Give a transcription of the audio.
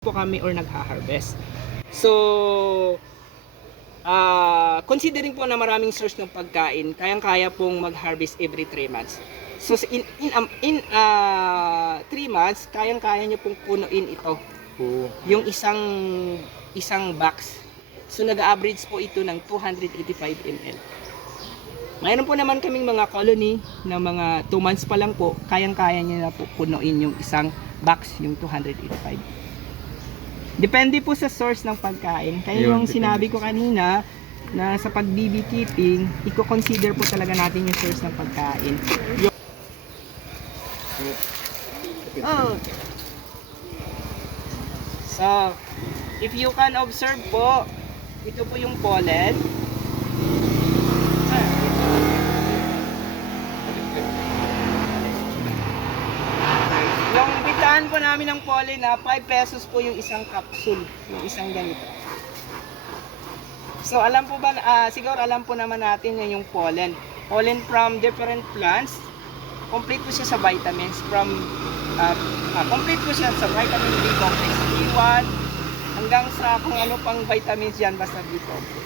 po kami or nagha-harvest. So, considering po na maraming source ng pagkain, kayang-kaya pong mag-harvest every 3 months. So, in 3 months, kayang-kaya nyo pong punuin ito. Yung isang box. So, nag-average po ito ng 285 ml. Mayroon po naman kaming mga colony na mga 2 months pa lang po, kayang-kaya nyo na po punuin yung isang box, yung 285. Depende po sa source ng pagkain. Kaya yung sinabi ko kanina na sa pag-beekeeping, i-consider po talaga natin yung source ng pagkain. Okay. So, if you can observe po, ito po yung pollen. Yung bitahan po namin ng pollen na 5 pesos po yung isang capsule, yung isang ganito. So alam po ba, siguro alam po naman natin yung pollen. Pollen from different plants. Complete po siya sa vitamins complete po siya sa vitamin B complex B1 hanggang sa kung ano pang vitamins yan basta B complex.